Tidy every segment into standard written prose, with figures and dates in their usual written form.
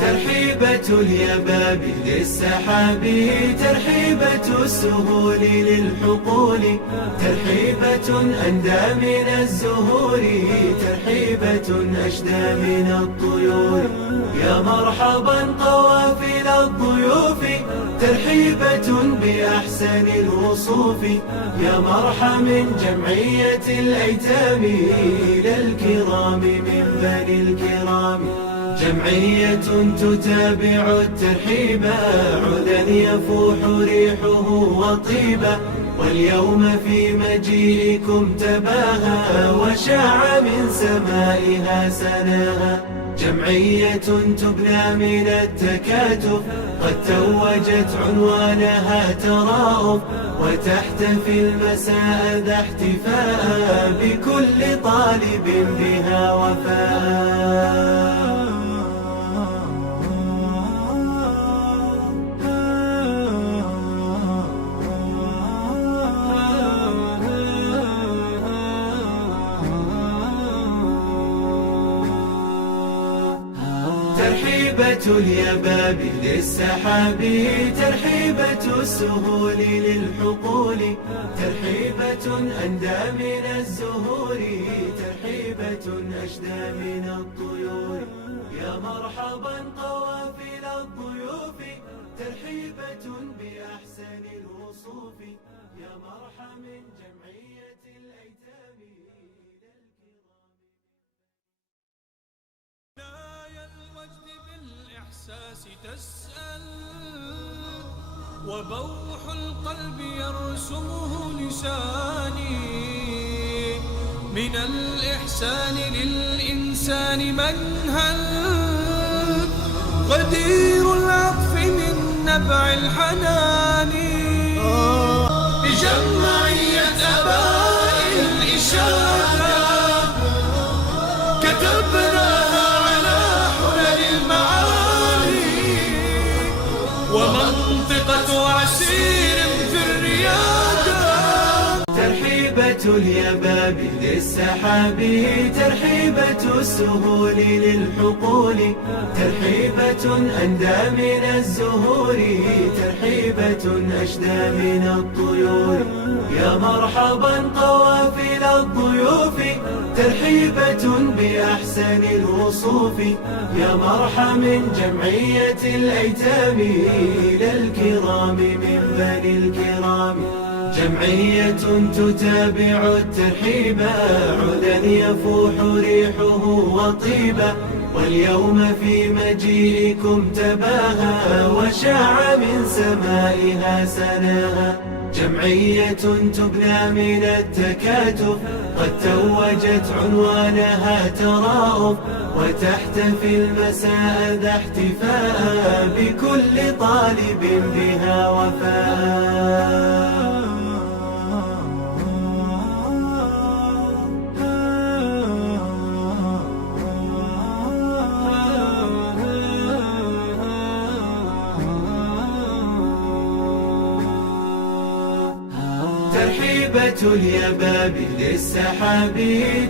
ترحيبة اليباب للسحاب، ترحيبة السهول للحقول، ترحيبة أندى من الزهور، ترحيبة أشدى من الطيور. يا مرحبا قوافل الضيوف، ترحيبة بأحسن الوصوف. يا مرحى من جمعية الأيتام إلى الكرام من بني الكرام. جمعية تتابع الترحيب، عذا يفوح ريحه وطيبا، واليوم في مجيئكم تباهى، وشاع من سمائها سناها. جمعية تبنى من التكاتف، قد توجت عنوانها تراؤف، وتحتفي المساء ذا احتفاء، بكل طالب بها وفاء. ترحيبة اليباب للسحاب، ترحيبة السهول للحقول، ترحيبة أندى من الزهور، ترحيبة أشدى من الطيور. يا مرحبا قوافل الضيوف، ترحيبة بأحسن الوصوف. يا مرحى من جمعية الأيتام إلى الكرام. بالإحساس تسأل، وبوح القلب يرسمه لساني. من الإحسان للإنسان منهل، غدير العطف من نبع الحنان. بجمعية أباء الإشارة كتبناها على حلل المعاني، ومنطقة عسير في الريادة. ترحيبة اليباب للسحاب، ترحيبة السهول للحقول، ترحيبة أندى من الزهور، ترحيبة أشدى من الطيور. يا مرحبا قوافل الضيوف، ترحيبة بأحسن الوصوف. يا مرحى من جمعية الأيتام إلى الكرام من بني الكرام. جمعية تتابع الترحيب، عذا يفوح ريحه وطيبا، واليوم في مجيئكم تباهى، وشاع من سمائها سناها. جمعية تبنى من التكاتف، قد توجت عنوانها تراؤف، وتحتفي المساء ذا احتفاء، بكل طالب بها وفاء. ترحيبة اليباب للسحاب،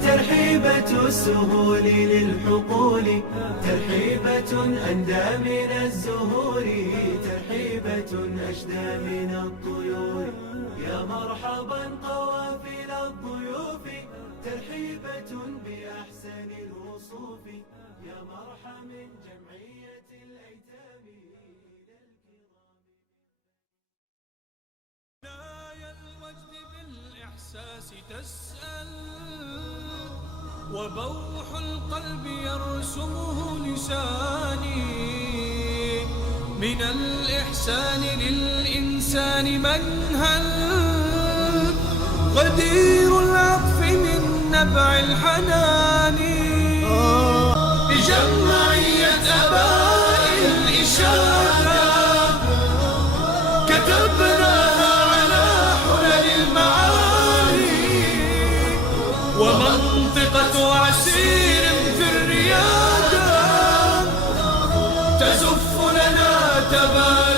ترحيبة السهول للحقول، ترحيبة أندى من الزهور، ترحيبة أشدى من الطيور. يا مرحبا قوافل الضيوف، ترحيبة بأحسن الوصوف. يا مرحى من جمعية الأيتام إلى الكرام. بالإحساس تسأل، وبوح القلب يرسمه لساني. من الإحسان للإنسان منهل، غدير العطف من نبع الحنان. بجمعية أباء الإشارة كتبناها على حلل المعاني، ومنطقة عسير في الريادة تزف لنا تباهى.